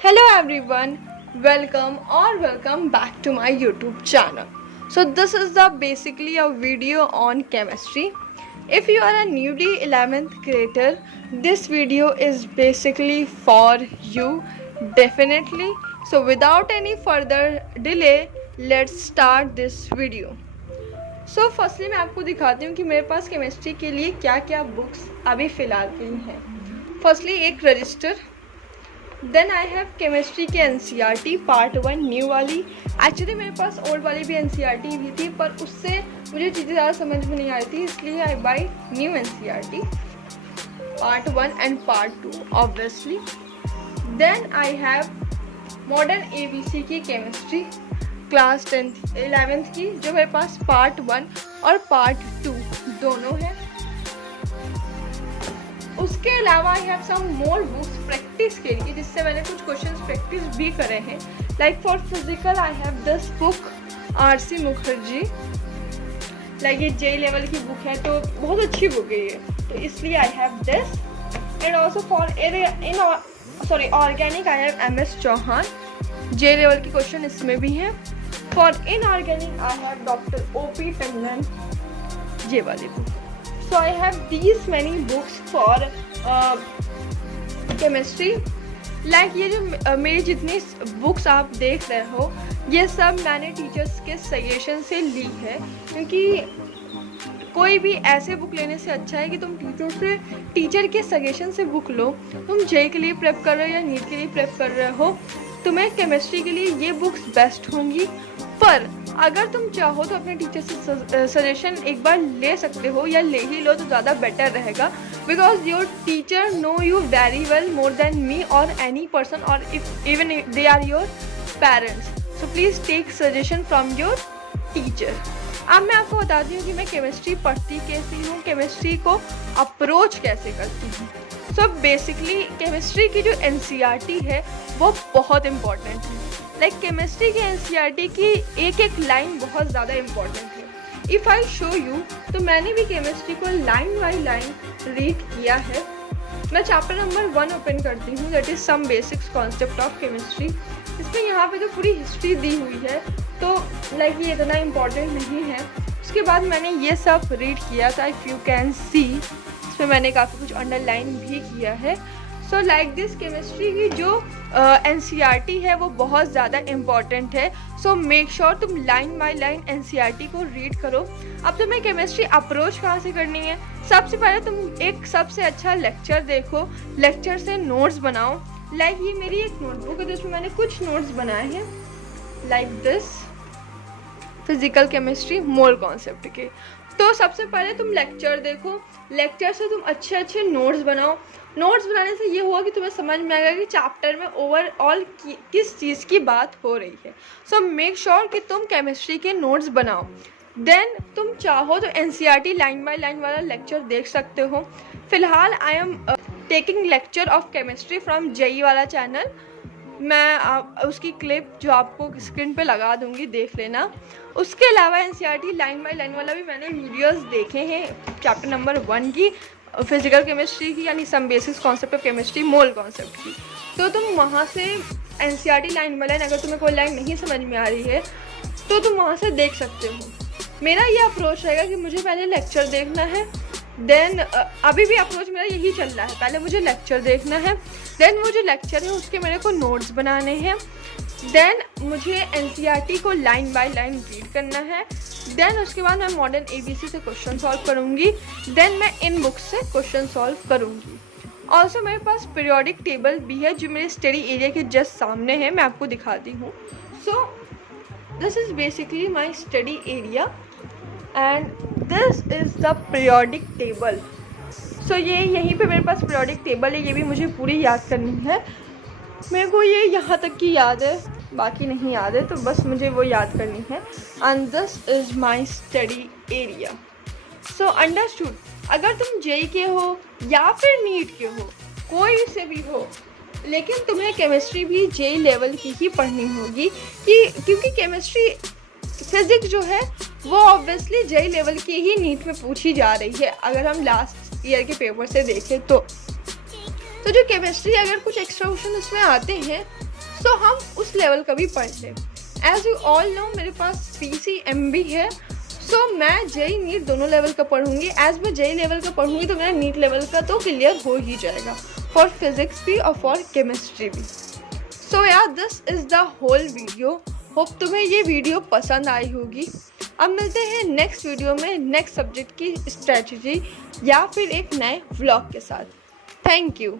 Hello everyone, welcome back to my YouTube channel. So this is the basically a video on chemistry. If you are a newly 11th grader, this video is basically for you definitely. So without any further delay, let's start this video. So firstly मैं आपको दिखाती हूँ कि मेरे पास chemistry के लिए क्या क्या बुक्स अभी फ़िलहाल की हैं. फर्स्टली एक register, then I have chemistry के NCERT पार्ट 1 न्यू वाली. एक्चुअली मेरे पास ओल्ड वाली भी NCERT भी थी, पर उससे मुझे चीज़ें ज़्यादा समझ में नहीं आ रही थी, इसलिए I buy new NCERT part 1 and part 2 obviously. Then I have modern ABC की केमिस्ट्री क्लास 10th 11th की, जो मेरे पास पार्ट 1 और पार्ट 2 दोनों हैं. उसके अलावा I have some more books practice के लिए, जिससे मैंने कुछ क्वेश्चंस प्रैक्टिस भी करे हैं. Like for physical I have this book RC Mukherjee. Like ये J लेवल की बुक है, तो बहुत अच्छी बुक है ये, तो इसलिए I have this. And also for organic I have MS Chauhan. J level की क्वेश्चन इसमें भी हैं. For inorganic I have doctor OP Tandon, ये वाली book. So I have these many books for chemistry. Like ये जो मेरी जितनी बुक्स आप देख रहे हो, ये सब मैंने टीचर्स के सजेशन से ली है, क्योंकि कोई भी ऐसे बुक लेने से अच्छा है कि तुम टीचर के सजेशन से बुक लो. तुम J के लिए प्रेप कर रहे हो या नीट के लिए प्रेप कर रहे हो, तुम्हें केमिस्ट्री के लिए ये बुक्स बेस्ट होंगी. पर अगर तुम चाहो तो अपने टीचर से सजेशन एक बार ले सकते हो, या ले ही लो तो ज़्यादा बेटर रहेगा. Because your teacher know you very well more than me or any person, और if even they are your parents. So please take suggestion from your teacher. अब मैं आपको बताती हूँ कि मैं केमिस्ट्री पढ़ती कैसी हूँ, केमिस्ट्री को अप्रोच कैसे करती हूँ. सो बेसिकली केमिस्ट्री की जो NCERT है वो बहुत इम्पॉर्टेंट है. लाइक केमिस्ट्री के NCERT की एक एक लाइन बहुत ज़्यादा इम्पॉर्टेंट है. इफ़ आई शो यू, तो मैंने भी केमिस्ट्री को लाइन बाई लाइन रीड किया है. मैं चैप्टर नंबर 1 ओपन करती हूँ, that is some basics concept of chemistry. इसमें यहाँ पे तो पूरी हिस्ट्री दी हुई है, तो लाइक ये इतना इम्पॉर्टेंट नहीं है. उसके बाद मैंने ये सब रीड किया था. इफ़ यू कैन सी, इसमें मैंने काफ़ी कुछ अंडरलाइन भी किया है. सो लाइक दिस केमिस्ट्री की जो NCERT है वो बहुत ज़्यादा इम्पॉर्टेंट है. सो मेक श्योर तुम लाइन बाई लाइन NCERT को रीड करो. अब तुम्हें केमिस्ट्री अप्रोच कहाँ से करनी है? सबसे पहले तुम एक सबसे अच्छा लेक्चर देखो, लेक्चर से नोट्स बनाओ. लाइक ये मेरी एक नोटबुक है जिसमें मैंने कुछ नोट्स बनाए हैं, like this physical chemistry mole concept के. तो सबसे पहले तुम लेक्चर देखो, लेक्चर से तुम अच्छे अच्छे नोट्स बनाओ. नोट्स बनाने से ये हुआ कि तुम्हें समझ में आएगा कि चैप्टर में ओवरऑल किस चीज़ की बात हो रही है. सो मेक श्योर कि तुम केमिस्ट्री के नोट्स बनाओ. देन तुम चाहो तो NCERT लाइन बाय लाइन वाला लेक्चर देख सकते हो. फ़िलहाल I am taking lecture of chemistry from JEE वाला चैनल. मैं उसकी क्लिप जो आपको स्क्रीन पे लगा दूंगी, देख लेना. उसके अलावा NCERT लाइन बाय लाइन वाला भी मैंने वीडियोस देखे हैं चैप्टर नंबर 1 की, फिजिकल केमिस्ट्री की, यानी some basics concept of chemistry mole concept की. तो तुम वहाँ से NCERT लाइन बाय लाइन, अगर तुम्हें कोई लाइन नहीं समझ में आ रही है तो तुम वहाँ से देख सकते हो. मेरा ये अप्रोच रहेगा कि मुझे पहले लेक्चर देखना है. देन अभी भी अप्रोच मेरा यही चल रहा है, पहले मुझे लेक्चर देखना है. देन वो जो लेक्चर है उसके मेरे को नोट्स बनाने हैं. देन मुझे NCERT को लाइन बाय लाइन रीड करना है. देन उसके बाद मैं मॉडर्न ABC से क्वेश्चन सॉल्व करूँगी. देन मैं इन बुक्स से क्वेश्चन सॉल्व करूँगी. ऑल्सो मेरे पास पीरियोडिक टेबल भी है जो मेरे स्टडी एरिया के जस्ट सामने है, मैं आपको दिखाती हूँ. So this is basically my study area and this is the periodic table. So ये यहीं पे मेरे पास पीरियोडिक टेबल है, ये भी मुझे पूरी याद करनी है. मेरे को ये यहाँ तक की याद है, बाकी नहीं याद है, तो बस मुझे वो याद करनी है. And this is my study area. So understood. अगर तुम JEE के हो या फिर नीट के हो, कोई से भी हो, लेकिन तुम्हें केमिस्ट्री भी JEE लेवल की ही पढ़नी होगी, क्योंकि केमिस्ट्री फिज़िक्स जो है वो ऑब्वियसली JEE लेवल की ही नीट में पूछी जा रही है. अगर हम लास्ट ईयर के पेपर से देखें तो जो केमिस्ट्री अगर कुछ एक्स्ट्रा क्वेश्चन उसमें आते हैं सो हम उस लेवल का भी पढ़ लें। एज यू ऑल नो मेरे पास PCMB है, सो मैं जेई नीट दोनों लेवल का पढ़ूंगी। एज मैं जेई लेवल का पढ़ूंगी तो मेरा नीट लेवल का तो क्लियर हो ही जाएगा, फॉर फिजिक्स भी और फॉर केमिस्ट्री भी। सो यार this is the whole video. Hope तुम्हें ये वीडियो पसंद आई होगी। अब मिलते हैं नेक्स्ट वीडियो में नेक्स्ट सब्जेक्ट की स्ट्रेटजी या फिर एक नए व्लॉग के साथ। Thank you.